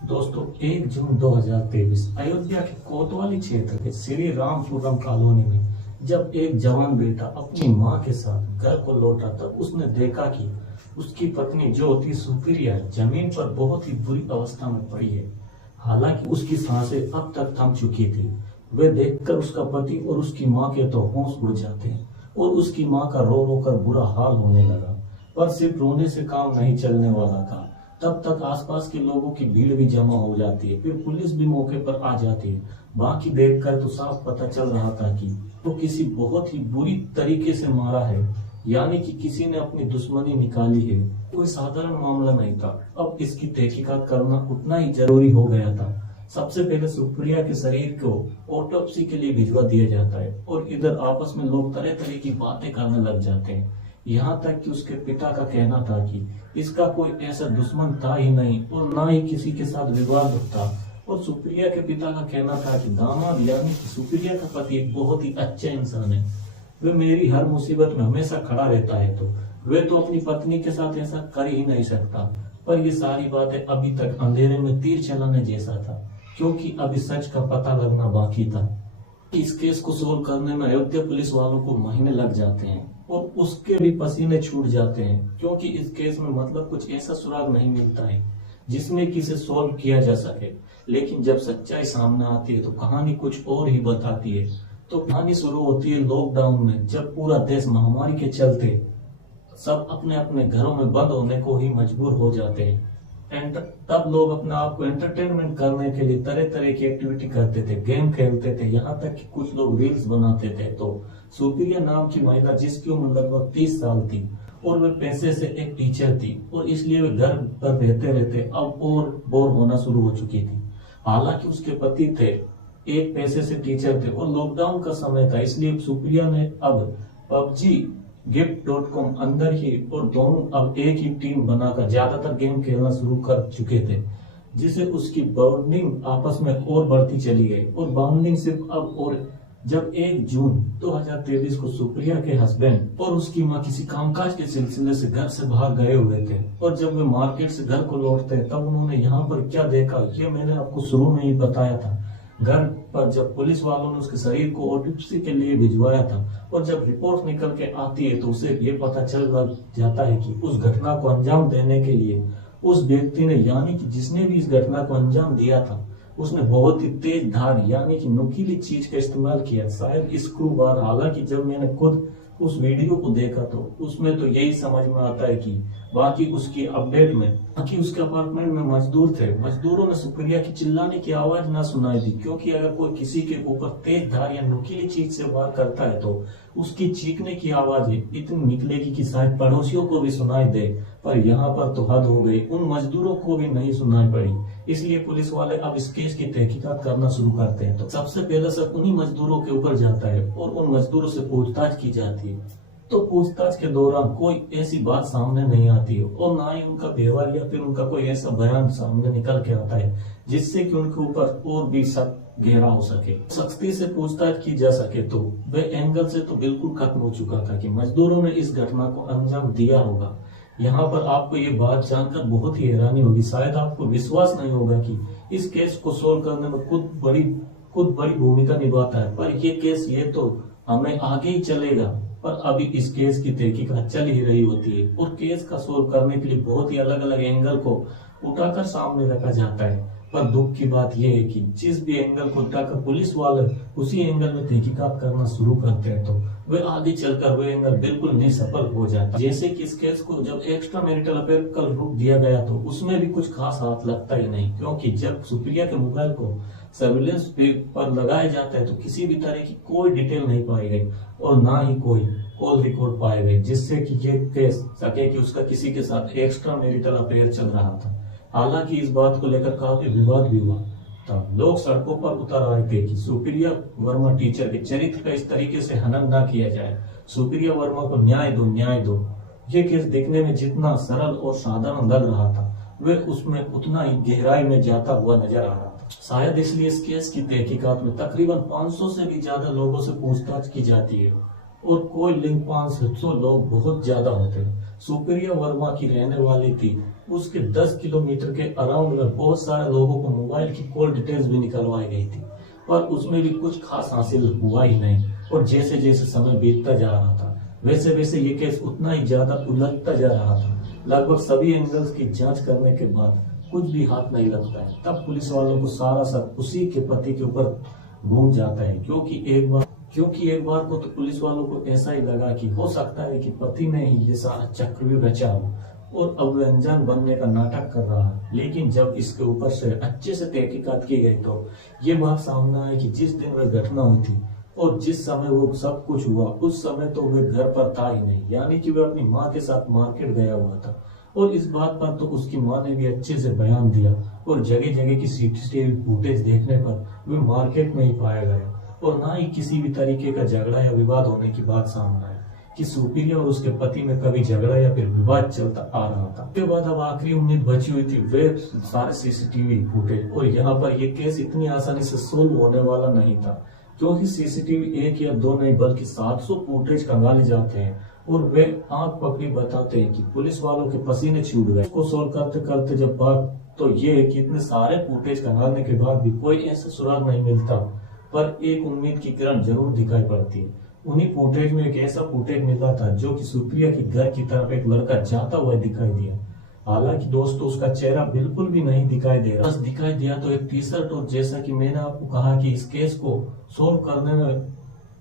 दोस्तों 1 जून 2023 अयोध्या के कोतवाली क्षेत्र के श्री रामपुरम कॉलोनी में जब एक जवान बेटा अपनी मां के साथ घर को लौटा तब उसने देखा कि उसकी पत्नी ज्योति सुप्रिया जमीन पर बहुत ही बुरी अवस्था में पड़ी है। हालांकि उसकी सांसें अब तक थम चुकी थी। वे देखकर उसका पति और उसकी मां के तो होश उड़ जाते हैं और उसकी मां का रो रो कर बुरा हाल होने लगा। पर सिर्फ रोने से काम नहीं चलने वाला था। तब तक आसपास के लोगों की भीड़ भी जमा हो जाती है, फिर पुलिस भी मौके पर आ जाती है। बाकी देखकर तो साफ पता चल रहा था कि वो किसी बहुत ही बुरी तरीके से मारा है, यानी कि किसी ने अपनी दुश्मनी निकाली है। कोई साधारण मामला नहीं था। अब इसकी तहकीकात करना उतना ही जरूरी हो गया था। सबसे पहले सुप्रिया के शरीर को ऑटोप्सी के लिए भिजवा दिया जाता है और इधर आपस में लोग तरह तरह की बातें करने लग जाते हैं। यहाँ तक कि उसके पिता का कहना था कि इसका कोई ऐसा दुश्मन था ही नहीं और ना ही किसी के साथ विवाद था। और सुप्रिया के पिता का कहना था कि दामाद यानी कि सुप्रिया का पति एक बहुत ही अच्छा इंसान है। वे मेरी हर मुसीबत में हमेशा खड़ा रहता है, तो वे तो अपनी पत्नी के साथ ऐसा कर ही नहीं सकता। पर ये सारी बातें अभी तक अंधेरे में तीर चलाने जैसा था, क्योंकि अभी सच का पता लगना बाकी था। इस केस को सोल्व करने में अयोध्या पुलिस वालों को महीने लग जाते हैं और उसके भी पसीने छूट जाते हैं, क्योंकि इस केस में मतलब कुछ ऐसा सुराग नहीं मिलता है जिसमें कि इसे सोल्व किया जा सके। लेकिन जब सच्चाई सामने आती है तो कहानी कुछ और ही बताती है। तो कहानी शुरू होती है लॉकडाउन में, जब पूरा देश महामारी के चलते सब अपने अपने घरों में बंद होने को ही मजबूर हो जाते हैं। तब लोग अपने आप को एंटरटेनमेंट करने के लिए तरह तरह की एक्टिविटी करते थे, गेम खेलते थे, यहाँ तक कि कुछ लोग रील्स बनाते थे। तो सुप्रिया नाम की महिला, जिसकी उम्र लगभग 30 साल थी और वे पैसे से एक टीचर थी और इसलिए वे घर पर रहते रहते अब और बोर होना शुरू हो चुकी थी। हालांकि उसके पति थे एक पैसे से टीचर थे और लॉकडाउन का समय था, इसलिए सुप्रिया ने अब पबजी gift.com अंदर ही और दोनों अब एक ही टीम बनाकर ज्यादातर गेम खेलना शुरू कर चुके थे, जिसे उसकी बॉन्डिंग आपस में और बढ़ती चली गई। और बॉन्डिंग सिर्फ अब और जब 1 जून 2023 को सुप्रिया के हस्बैंड और उसकी मां किसी कामकाज के सिलसिले से घर से बाहर गए हुए थे और जब वे मार्केट से घर को लौटते तब उन्होंने यहाँ पर क्या देखा ये मैंने आपको शुरू में ही बताया था। घर पर जब पुलिस वालों ने उसके शरीर को ऑटोप्सी के लिए भिजवाया था और जब रिपोर्ट निकल के आती है तो उसे ये पता चल जाता है कि उस घटना को अंजाम देने के लिए उस व्यक्ति ने, यानी कि जिसने भी इस घटना को अंजाम दिया था, उसने बहुत ही तेज धार यानी कि नुकीली चीज का इस्तेमाल किया, शायद स्क्रू बार। हालांकि जब मैंने खुद उस वीडियो को देखा तो उसमें तो यही समझ में आता है कि बाकी उसकी अपडेट में बाकी उसके अपार्टमेंट में मजदूर थे। मजदूरों ने सुप्रिया की चिल्लाने की आवाज ना सुनाई दी, क्योंकि अगर कोई किसी के ऊपर तेज धार या नुकीली चीज से वार करता है तो उसकी चीखने की आवाज इतनी निकलेगी कि शायद पड़ोसियों को भी सुनाई दे। पर यहाँ पर तो हद हो गई, उन मजदूरों को भी नहीं सुनाई पड़ी। इसलिए पुलिस वाले अब इस केस की तहकीकात करना शुरू करते हैं। तो सबसे पहले सब उन्हीं मजदूरों के ऊपर जाता है और उन मजदूरों से पूछताछ की जाती है। तो पूछताछ के दौरान कोई ऐसी बात सामने नहीं आती है और ना ही उनका व्यवहार या फिर उनका कोई ऐसा बयान सामने निकल के आता है जिससे कि उनके ऊपर और भी शक गहरा हो सके, सख्ती से पूछताछ की जा सके। तो वे एंगल से तो बिल्कुल खत्म हो चुका था कि मजदूरों ने इस घटना को अंजाम दिया होगा। यहाँ पर आपको ये बात जानकर बहुत ही हैरानी होगी, शायद आपको विश्वास नहीं होगा कि इस केस को सोल्व करने में खुद बड़ी भूमिका निभाता है। पर ये केस ये तो हमें आगे ही चलेगा, पर अभी इस केस की तहकीकात चल ही रही होती है और केस का सोल्व करने के लिए बहुत ही अलग अलग एंगल को उठाकर सामने रखा जाता है। पर दुख की बात यह है कि जिस भी एंगल को उठाकर पुलिस वाले उसी एंगल में तहकीकात करना शुरू करते हैं तो वे आगे चलकर वे एंगल बिल्कुल निसफल हो जाता है। जैसे कि इस केस को जब एक्स्ट्रा मैरिटल अफेयर का रूप दिया गया तो उसमें भी कुछ खास हाथ लगता ही नहीं, क्योंकि जब सुप्रिया के मोबाइल को सर्विलेंस पर लगाया जाता है तो किसी भी तरह की कोई डिटेल नहीं पाई गई और ना ही कोई कॉल रिकॉर्ड पाए गए जिससे कि ये कह सके कि उसका किसी के साथ एक्स्ट्रा मैरिटल अफेयर चल रहा था। हालांकि इस बात को लेकर काफी विवाद भी हुआ था। लोग सड़कों पर उतर आए थे कि सुप्रिया वर्मा टीचर के चरित्र का इस तरीके से हनन न किया जाए। सुप्रिया वर्मा को न्याय दो, न्याय दो। ये केस देखने में जितना सरल और साधारण लग रहा था वे उसमें उतना ही गहराई में जाता हुआ नजर आ रहा था। शायद इसलिए इस केस की तहकीकात में तकरीबन 500 से भी ज्यादा लोगों से पूछताछ की जाती है और कोई लिंक 500 लोग बहुत ज्यादा होते हैं। सुप्रिया वर्मा की रहने वाली थी, उसके 10 किलोमीटर के अराउंड में बहुत सारे लोगों को मोबाइल की कॉल डिटेल्स भी निकलवाई गई थी, पर उसमें भी कुछ खास हासिल हुआ ही नहीं। और जैसे जैसे समय बीतता जा रहा था वैसे वैसे ये केस उतना ही ज्यादा उलझता जा रहा था। लगभग सभी एंगल्स की जांच करने के बाद कुछ भी हाथ नहीं लगता है। तब पुलिस वालों को सारा सब उसी के पति के ऊपर घूम जाता है, क्योंकि एक बार को तो पुलिस वालों को ऐसा ही लगा कि हो सकता है कि पति ने ही ये सारा चक्रव्यूह रचा हो और अब वह अनजान बनने का नाटक कर रहा है। लेकिन जब इसके ऊपर से अच्छे से तहकीकात की गई तो ये बात सामने आई कि जिस दिन वह घटना हुई थी और जिस समय वो सब कुछ हुआ उस समय तो वह घर पर था ही नहीं, यानी कि वह अपनी माँ के साथ मार्केट गया हुआ था। और इस बात पर तो उसकी माँ ने भी अच्छे से बयान दिया और जगह जगह की सीसीटीवी फुटेज देखने पर वह मार्केट में ही पाया गया और ना ही किसी भी तरीके का झगड़ा या विवाद होने की बात सामने आई कि सुप्रिया और उसके पति में कभी झगड़ा या फिर विवाद चलता आ रहा था। उसके बाद अब आखिरी उम्मीद बची हुई थी वे सारे सीसीटीवी फुटेज, और यहाँ पर यह केस इतनी आसानी से सोल्व होने वाला नहीं था, क्योंकि सीसीटीवी 1 या 2 नहीं बल्कि 700 फुटेज खंगाले जाते हैं और वे आंख पकड़ी बताते हैं कि पुलिस वालों के पसीने छूट गए। इसको सोल्व करते करते जब बात तो ये है कि इतने सारे फुटेज खंगालने के बाद भी कोई ऐसा सुराग नहीं मिलता, पर एक उम्मीद की किरण जरूर दिखाई पड़ती है। उन्हीं फुटेज में एक ऐसा फुटेज मिला था जो कि सुप्रिया के घर की तरफ एक लड़का जाता हुआ दिखाई दिया। हालांकि दोस्तों उसका चेहरा बिल्कुल भी नहीं दिखाई दे रहा, बस दिखाई दिया तो एक टी शर्ट। और जैसा कि मैंने आपको कहा कि इस केस को सोल्व करने में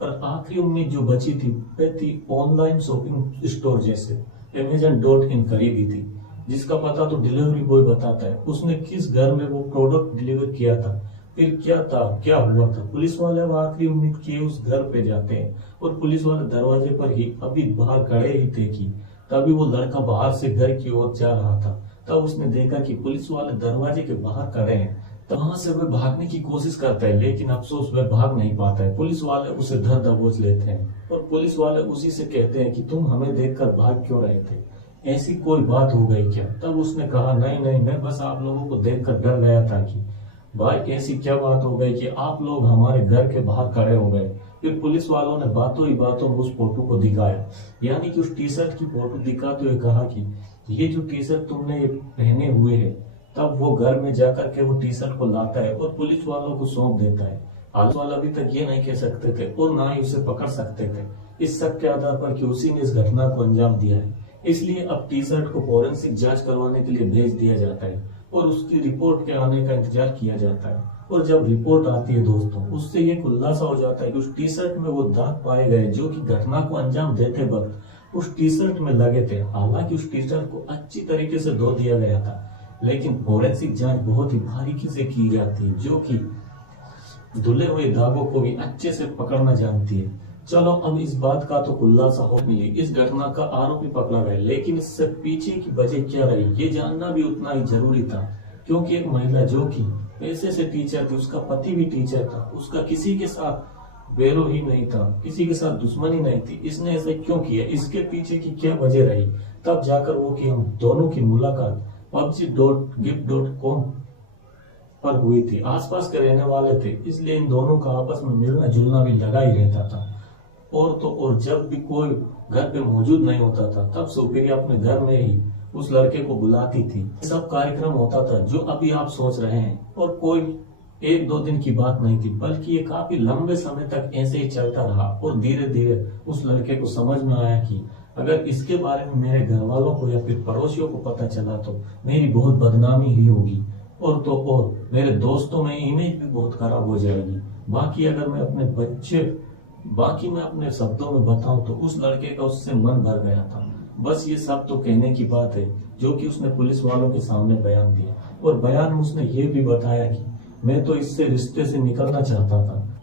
पर आखिरी उम्मीद जो बची थी वे थी ऑनलाइन शॉपिंग स्टोर जैसे Amazon.in खरीदी थी, जिसका पता तो डिलीवरी बॉय बताता है। उसने किस घर में वो प्रोडक्ट डिलीवर किया था, फिर क्या हुआ था। पुलिस वाले अब आखिरी उम्मीद किए उस घर पे जाते हैं और पुलिस वाले दरवाजे पर ही अभी बाहर खड़े ही थे कि तभी वो लड़का बाहर से घर की ओर जा रहा था। तब उसने देखा कि पुलिस वाले दरवाजे के बाहर खड़े हैं। तो वहां से वह भागने की कोशिश करता है, लेकिन अफसोस वह भाग नहीं पाता है। पुलिस वाले उसे धर दबोच लेते हैं और पुलिस वाले उसी से कहते हैं कि तुम हमें देखकर भाग क्यों रहे थे, ऐसी कोई बात हो गई क्या। तब उसने कहा नहीं नहीं, मैं बस आप लोगों को देखकर डर गया था कि भाई ऐसी क्या बात हो गई कि आप लोग हमारे घर के बाहर खड़े हो गए। फिर पुलिस वालों ने बातों ही बातों में उस फोटो को दिखाया, यानी कि उस टी शर्ट की फोटो दिखाते हुए कहा कि ये जो टी शर्ट तुमने ये पहने हुए है। तब वो घर में जाकर के वो टी शर्ट को लाता है और पुलिस वालों को सौंप देता है। पुलिस वाले अभी तक ये नहीं कह सकते थे और ना ही उसे पकड़ सकते थे इस शक के आधार पर कि उसी ने इस घटना को अंजाम दिया है। इसलिए अब टी शर्ट को फोरेंसिक जांच करवाने के लिए भेज दिया जाता है और उसकी रिपोर्ट के आने का इंतजार किया जाता है। और जब रिपोर्ट आती है दोस्तों, उससे ये खुलासा हो जाता है कि उस टी शर्ट में वो दाग पाए गए जो कि घटना को अंजाम देते वक्त उस टी शर्ट में लगे थे। हालांकि उस टी शर्ट को अच्छी तरीके से धो दिया गया था, लेकिन फोरेंसिक जांच बहुत ही बारीकी से की जाती है जो कि धुले हुए दागों को भी अच्छे से पकड़ना जानती है। चलो अब इस बात का तो खुलासा हो मिली, इस घटना का आरोपी पकड़ा गया, लेकिन इससे पीछे की वजह क्या रही ये जानना भी उतना ही जरूरी था। क्योंकि एक महिला जो कि पैसे से टीचर थी, उसका पति भी टीचर था, उसका किसी के साथ वैरो ही नहीं था, किसी के साथ दुश्मनी नहीं थी, इसने ऐसा क्यों किया, इसके पीछे की क्या वजह रही। तब जाकर वो कि हम दोनों की मुलाकात PUBG.gift.com पर हुई थी। आसपास के रहने वाले थे, इसलिए इन दोनों का आपस में मिलना जुलना भी लगा ही रहता था। और तो और जब भी कोई घर पे मौजूद नहीं होता था तब सुप्रिया अपने घर में ही उस लड़के को बुलाती थी। सब कार्यक्रम होता था जो अभी आप सोच रहे हैं, और कोई 1-2 दिन की बात नहीं थी, बल्कि ये काफी लंबे समय तक ऐसे ही चलता रहा। और धीरे धीरे उस लड़के को समझ में आया कि अगर इसके बारे में मेरे घर वालों को या फिर पड़ोसियों को पता चला तो मेरी बहुत बदनामी ही होगी, और तो और मेरे दोस्तों में इमेज भी बहुत खराब हो जाएगी। बाकी मैं अपने शब्दों में बताऊं तो उस लड़के का उससे मन भर गया था। बस ये सब तो कहने की बात है जो कि उसने पुलिस वालों के सामने बयान दिया, और बयान में उसने ये भी बताया कि मैं तो इससे रिश्ते से निकलना चाहता था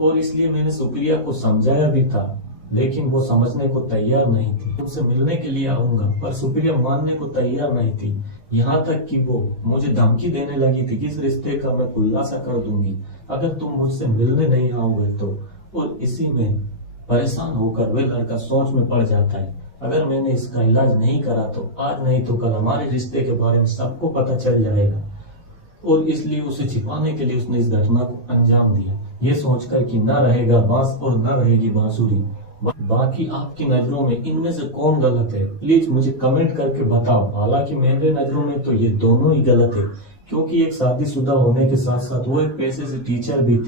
और इसलिए मैंने सुप्रिया को समझाया भी था, लेकिन वो समझने को तैयार नहीं थी। उससे मिलने के लिए आऊंगा, पर सुप्रिया मानने को तैयार नहीं थी। यहाँ तक कि वो मुझे धमकी देने लगी थी कि इस रिश्ते का मैं खुलासा कर दूंगी अगर तुम मुझसे मिलने नहीं आओगे तो। और इसी में परेशान होकर वे लड़का सोच में पड़ जाता है, अगर मैंने इसका इलाज नहीं करा तो आज नहीं तो कल हमारे रिश्ते के बारे में सबको पता चल जाएगा। और इसलिए उसे छिपाने के लिए उसने इस घटना को अंजाम दिया, ये सोचकर कि न रहेगा बांस और न रहेगी बांसुरी, बाकी आपकी नजरों में इनमें से कौन गलत है, प्लीज मुझे कमेंट करके बताओ। हालांकि मेरे नजरों में तो ये दोनों ही गलत है, क्योंकि एक शादीशुदा होने के साथ साथ वो एक पेशे से टीचर भी थी।